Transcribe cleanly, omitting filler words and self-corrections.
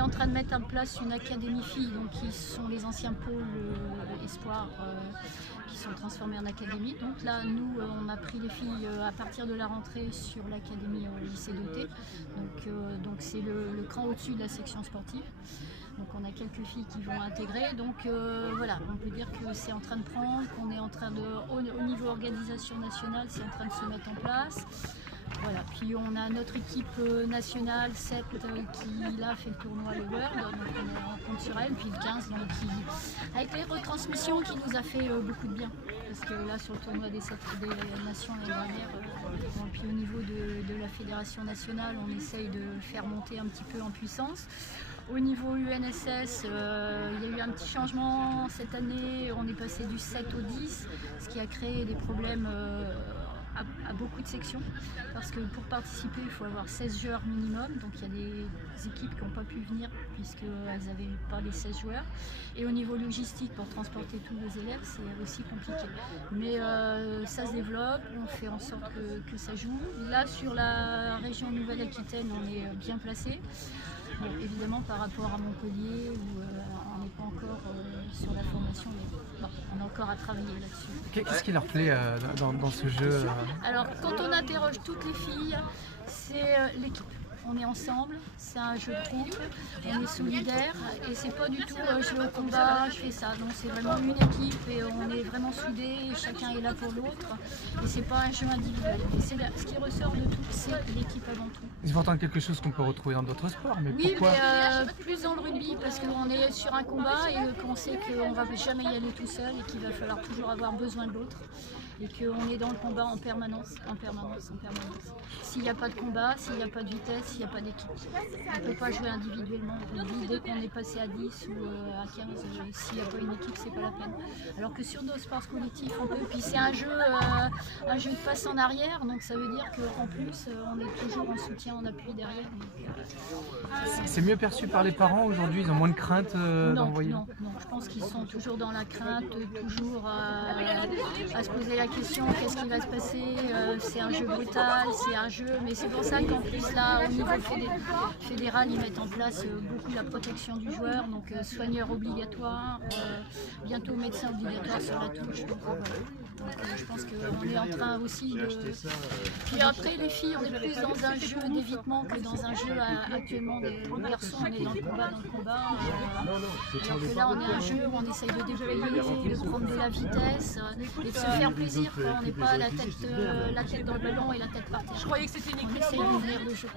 est en train de mettre en place une académie filles, donc qui sont les anciens pôles espoirs qui sont transformés en académie. Donc là, nous, on a pris les filles à partir de la rentrée sur l'académie au lycée d'Auté. Donc c'est le cran au-dessus de la section sportive. Donc on a quelques filles qui vont intégrer. Donc voilà, on peut dire que c'est en train de prendre, qu'on est en train de, au niveau organisation nationale, c'est en train de se mettre en place. Voilà, puis on a notre équipe nationale, 7, qui là fait le tournoi le World, donc on compte sur elle, puis le 15, donc, avec les retransmissions qui nous a fait beaucoup de bien. Parce que là sur le tournoi des nations l'année dernière, puis au niveau de la fédération nationale, on essaye de le faire monter un petit peu en puissance. Au niveau UNSS, il y a eu un petit changement cette année, on est passé du 7 au 10, ce qui a créé des problèmes à beaucoup de sections, parce que pour participer il faut avoir 16 joueurs minimum, donc il y a des équipes qui n'ont pas pu venir puisqu'elles n'avaient pas les 16 joueurs, et au niveau logistique pour transporter tous les élèves c'est aussi compliqué, mais ça se développe, on fait en sorte que ça joue. Là sur la région Nouvelle-Aquitaine on est bien placé. Bon, évidemment par rapport à Montpellier où on n'est pas encore sur la formation, mais bon, on a encore à travailler là-dessus. Qu'est-ce qui leur plaît dans ce jeu Alors quand on interroge toutes les filles, c'est l'équipe. On est ensemble, c'est un jeu de groupe, on est solidaires et c'est pas du tout je vais au combat, je fais ça. Non, c'est vraiment une équipe et on est vraiment soudés, et chacun est là pour l'autre et c'est pas un jeu individuel. Et ce qui ressort de tout, c'est l'équipe avant tout. Ils vont entendre quelque chose qu'on peut retrouver dans d'autres sports, mais oui, pourquoi? Mais plus dans le rugby parce qu'on est sur un combat et qu'on sait qu'on va jamais y aller tout seul et qu'il va falloir toujours avoir besoin de l'autre. Et qu'on est dans le combat en permanence. S'il n'y a pas de combat, s'il n'y a pas de vitesse, s'il n'y a pas d'équipe. On ne peut pas jouer individuellement. Dès qu'on est passé à 10 ou à 15, s'il n'y a pas une équipe, c'est pas la peine. Alors que sur nos sports collectifs, on peut. Puis c'est un jeu de passe en arrière, donc ça veut dire qu'en plus, on est toujours en soutien, en appui derrière. C'est mieux perçu par les parents aujourd'hui, ils ont moins de crainte d'envoyer? Non, je pense qu'ils sont toujours dans la crainte, toujours à se poser la question qu'est-ce qui va se passer, c'est un jeu brutal, c'est un jeu, mais c'est pour ça qu'en plus là au niveau fédéral ils mettent en place beaucoup la protection du joueur, donc soigneur obligatoire, bientôt médecin obligatoire sur la touche, donc je pense qu'on est en train aussi de... Puis après les filles on est plus dans un jeu d'évitement que dans un jeu actuellement des garçons, on est dans le combat, alors que là on est un jeu où on essaye de déployer, de prendre de la vitesse et de se faire plaisir. On n'est pas la tête dans le ballon et la tête par terre. Je croyais que c'était une équipe. On essaye d'ouvrir le jeu.